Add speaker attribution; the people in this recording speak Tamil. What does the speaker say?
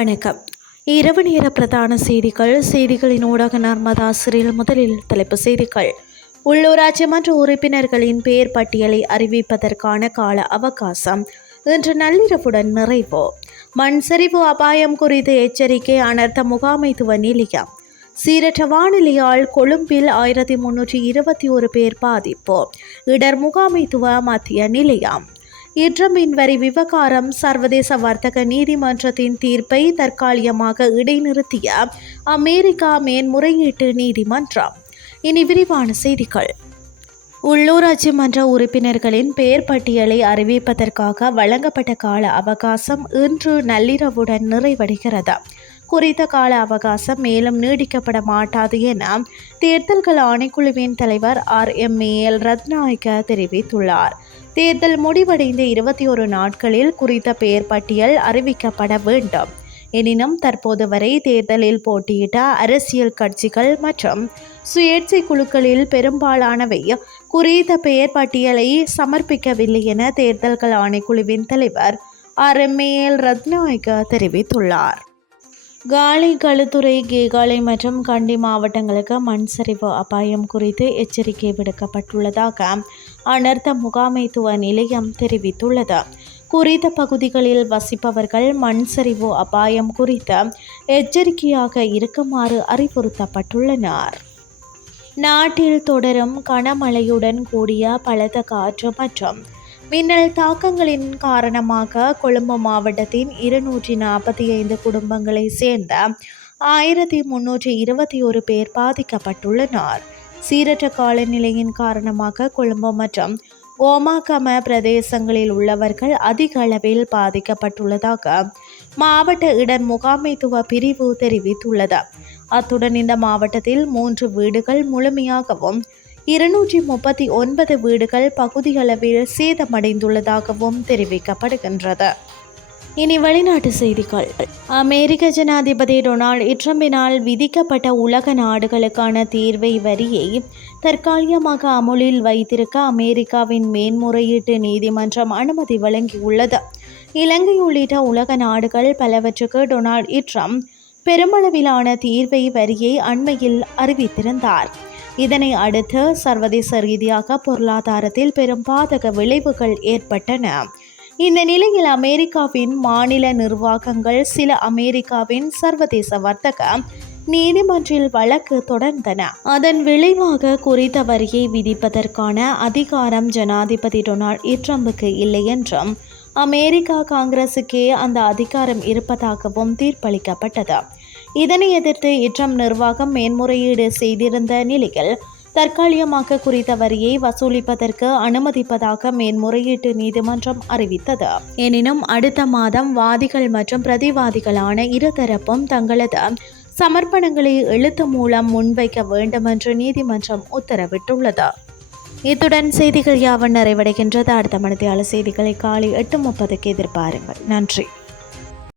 Speaker 1: வணக்கம். இரவு நேர பிரதான செய்திகள் செய்திகளின் ஊடக நர்மதா சிறில் முதலில் தலைப்பு செய்திகள். உள்ளூராட்சி மன்ற உறுப்பினர்களின் பெயர் பட்டியலை அறிவிப்பதற்கான கால அவகாசம். இன்று நள்ளிரவுடன் நிறைவு. மண் சரிவு அபாயம் குறித்து எச்சரிக்கை அனர்த்த முகாமைத்துவ நிலையம். சீரற்ற வானிலையால் கொழும்பில் ஆயிரத்தி முன்னூற்றி இருபத்தி ஒரு பேர் பாதிப்பு. இடர் முகாமைத்துவ மத்திய நிலையம். இற்றமின் வரி விவகாரம் சர்வதேச வர்த்தக நீதிமன்றத்தின் தீர்ப்பை தற்காலிகமாக இடைநிறுத்திய அமெரிக்கா மேன்முறையீட்டு நீதிமன்றம். இனி விரிவான செய்திகள். உள்ளூராட்சி மன்ற உறுப்பினர்களின் பெயர் பட்டியலை அறிவிப்பதற்காக வழங்கப்பட்ட கால அவகாசம் இன்று நள்ளிரவுடன் நிறைவடைகிறது. குறித்த கால அவகாசம் மேலும் நீடிக்கப்பட மாட்டாது என தேர்தல்கள் ஆணைக்குழுவின் தலைவர் R M A L Ratnayake தெரிவித்துள்ளார். தேர்தல் முடிவடைந்த இருபத்தி ஒரு நாட்களில் குறித்த பெயர் பட்டியல் அறிவிக்கப்பட வேண்டும். எனினும் தற்போது வரை தேர்தலில் போட்டியிட்ட அரசியல் கட்சிகள் மற்றும் சுயேட்சை குழுக்களில் பெரும்பாலானவை குறித்த பெயர் பட்டியலை சமர்ப்பிக்கவில்லை என தேர்தல்கள் ஆணைக்குழுவின் தலைவர் ஆர் எம் ஏ எல் தெரிவித்துள்ளார். காலை களுத்துறை கேகாலை மற்றும் கண்டி மாவட்டங்களுக்கு மண் சரிவு அபாயம் குறித்து எச்சரிக்கை விடுக்கப்பட்டுள்ளதாக அனர்த்த முகாமைத்துவ நிலையம் தெரிவித்துள்ளது. குறித்த பகுதிகளில் வசிப்பவர்கள் மண் சரிவு அபாயம் குறித்து எச்சரிக்கையாக இருக்குமாறு அறிவுறுத்தப்பட்டுள்ளனர். நாட்டில் தொடரும் கனமழையுடன் கூடிய பலத்த காற்று மற்றும் மின்னல் தாக்கங்களின் காரணமாக கொழும்பு மாவட்டத்தின் இருநூற்றி நாற்பத்தி ஐந்து குடும்பங்களை சேர்ந்த ஆயிரத்தி முன்னூற்றி இருபத்தி ஒரு பேர் பாதிக்கப்பட்டுள்ளனர். சீரற்ற காலநிலையின் காரணமாக கொழும்பு மற்றும் ஓமாகம பிரதேசங்களில் உள்ளவர்கள் அதிக அளவில் பாதிக்கப்பட்டுள்ளதாக மாவட்ட இடர் முகாமைத்துவ பிரிவு தெரிவித்துள்ளது. அத்துடன் இந்த மாவட்டத்தில் மூன்று வீடுகள் முழுமையாகவும் இருநூற்றி முப்பத்தி ஒன்பது வீடுகள் பகுதியளவில் சேதமடைந்துள்ளதாகவும் தெரிவிக்கப்படுகின்றது. இனி வெளிநாட்டு செய்திகள். அமெரிக்க ஜனாதிபதி டொனால்ட் ட்ரம்பினால் விதிக்கப்பட்ட உலக நாடுகளுக்கான தீர்வை வரியை தற்காலிகமாக அமுலில் வைத்திருக்க அமெரிக்காவின் மேன்முறையீட்டு நீதிமன்றம் அனுமதி வழங்கியுள்ளது. இலங்கை உள்ளிட்ட உலக நாடுகள் பலவற்றுக்கு டொனால்ட் ட்ரம்ப் பெருமளவிலான தீர்வை வரியை அண்மையில் அறிவித்திருந்தார். இதனை அடுத்து சர்வதேச ரீதியாக பொருளாதாரத்தில் பெரும் பாதக விளைவுகள் ஏற்பட்டன. இந்த நிலையில் அமெரிக்காவின் மாநில நிர்வாகங்கள் சில அமெரிக்காவின் சர்வதேச வர்த்தக நீதிமன்றில் வழக்கு தொடர்ந்தன. அதன் விளைவாக குறித்த வரியை விதிப்பதற்கான அதிகாரம் ஜனாதிபதி டொனால்ட் ட்ரம்புக்கு இல்லை என்றும் அமெரிக்கா காங்கிரசுக்கே அந்த அதிகாரம் இருப்பதாகவும் தீர்ப்பளிக்கப்பட்டது. இதனை எதிர்த்து இட்ரம் நிர்வாகம் மேன்முறையீடு செய்திருந்த நிலையில் தற்காலிகமாக குறித்த வரியை வசூலிப்பதற்கு அனுமதிப்பதாக மேன்முறையீட்டு நீதிமன்றம் அறிவித்தது. எனினும் அடுத்த மாதம் வாதிகள் மற்றும் பிரதிவாதிகளான இருதரப்பும் தங்களது சமர்ப்பணங்களை எழுத்து மூலம் முன்வைக்க வேண்டும் என்று நீதிமன்றம் உத்தரவிட்டுள்ளது. இத்துடன் செய்திகள் யாவன் நிறைவடைகின்றது. அடுத்த மனதியாள செய்திகளை காலை எட்டு முப்பதுக்கு எதிர்பாருங்கள். நன்றி.